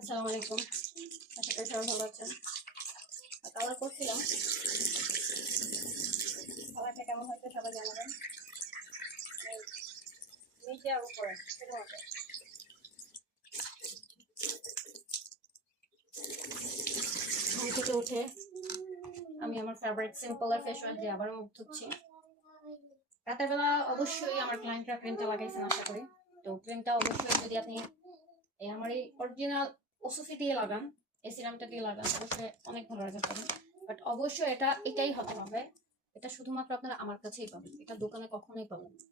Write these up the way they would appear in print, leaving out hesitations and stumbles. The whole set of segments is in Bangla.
আসসালামু আলাইকুম। আশা করি সবাই ভালো আছেন। কালার করছিলাম, কালারটা কেমন হয়েছে সবাই জানাবেন। নিচে আর উপরে শুধুমাত্র ঘুম থেকে উঠে আমি আমার ফেভারিট সিম্পলের ফেস ওয়াশ দিয়ে আবার মুখ ধুচ্ছি। রাতের বেলা অবশ্যই আমার ক্লায়েন্টরা ক্রিমটা লাগাইছেন আশা করি। তো ক্রিমটা অবশ্যই যদি আপনি আমার এই অরিজিনাল ওসুফি দিয়ে লাগান, এই সিরামটা দিয়ে লাগান, অবশ্যই অনেক ভালো রেজাল্ট পাবেন। বাট অবশ্যই এটাই হতে হবে, এটা শুধুমাত্র আপনারা আমার কাছেই পাবেন, এটা দোকানে কখনোই পাবেন না।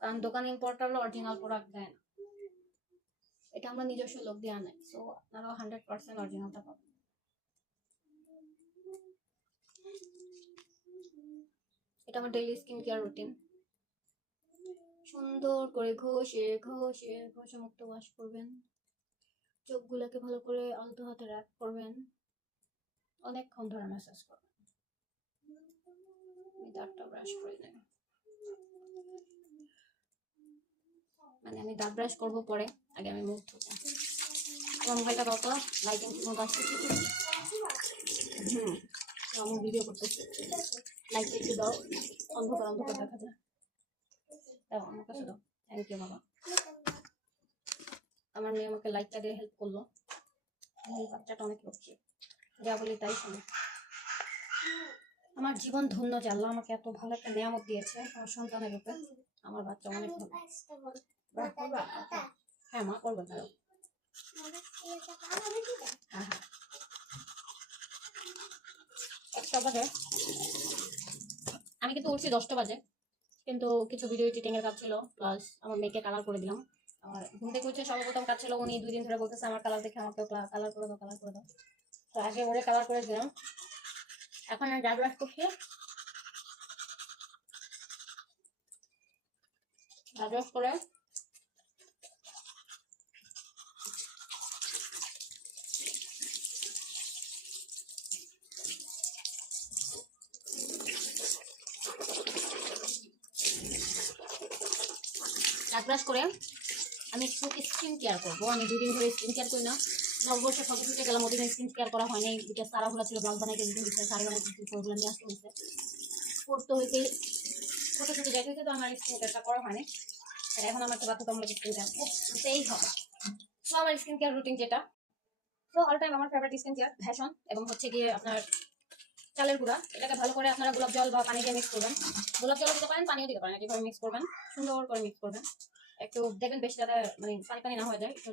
কারণ দোকানে ইম্পোর্টার অরিজিনাল প্রোডাক্ট দেয় না, এটা আমরা নিজস্ব লোক দিয়ে আনাই। সো আপনারাও 100% অরিজিনালটা পাবেন। এটা আমার ডেইলি স্কিন কেয়ার রুটিন। সুন্দর করে ঘষে ঘষে ঘষে মুখটা ওয়াশ করবেন, চোখগুলোকে ভালো করে আলতো হাতে র্যাপ করবেন, অনেকক্ষণ ধরে ম্যাসাজ করবেন। আমি দাঁতটা ব্রাশ করে নেব, মানে আমি দাঁত ব্রাশ করবো পরে, আগে আমি মুখ ধুবো। আমার মোবাইলটা কত লাইটিং মোড আসতেছে, আমি ভিডিও করতেছি, লাইটটা একটু দাও, অন্ধকার অন্ধকার দেখা যায়। দাও আমার কাছে দাও। থ্যাংক ইউ বাবা, আমার মেয়ে আমাকে লাইটটা দিয়ে হেল্প করলো। এই বাচ্চাটা অনেক লক্ষ্মী, যা বলি তাই শোনো। আমার জীবন ধন্য যে আল্লাহ আমাকে এত ভালো একটা নিয়ামত দিয়েছে আমার সন্তানের রূপে। আমার বাচ্চা অনেক ভালো। হ্যাঁ মা করবে তারা। হ্যাঁ হ্যাঁ, 1টা বাজে, আমি কিন্তু উঠছি 10টা বাজে, কিন্তু কিছু ভিডিও এডিটিং এর কাজ ছিল, প্লাস আমার মেয়েকে কালার করে দিলাম। আমার ঘুম থেকে উঠছে সর্বপ্রথম কাজ ছিল, উনি 2 দিন ধরে বলতেছে আমার কালার দেখে আমাকে কালার করে দাও, কালার করে দাও। তো আগে ওরে কালার করে দিলাম। এখন আমি দাঁত ব্রাশ করছি, দাঁত ব্রাশ করে দাঁত ব্রাশ করে আমি একটু স্কিন কেয়ার করবো। আমি 2 দিন ধরে স্কিন কেয়ার করি না, অবশ্যই ফটো শুটে গেলাম, ওদিন স্কিন কেয়ার করা হয়নি। দুটো সারাগুলো ছিল, ব্লাউজ বানাইতে দিতে, শাড়ি বানাইতে দিতে, ওগুলো নিয়ে আসতে হয়েছে, পড়তে হইতে, ফটো শুটে যাইতে হইতে, তো আমার স্কিন কেয়ারটা করা হয়নি। আর এখন আমার তো বাধ্যতামূলক স্কিন কেয়ার করতেই হবে। তো আমার স্কিন কেয়ার রুটিন যেটা, তো অল টাইম আমার ফেভারিট স্কিন কেয়ার ভ্যাশন, এবং হচ্ছে গিয়ে আপনার চালের গুঁড়া। এটাকে ভালো করে আপনারা গোলাপ জল বা পানি দিয়ে মিক্স করবেন, গোলাপ জলও দিতে পারেন, পানিও দিতে পারেন, এভাবে মিক্স করবেন, সুন্দর করে মিক্স করবেন। একটু দেখবেন বেশি যাতে মানে পানি পানি না হয়ে যায়, একটু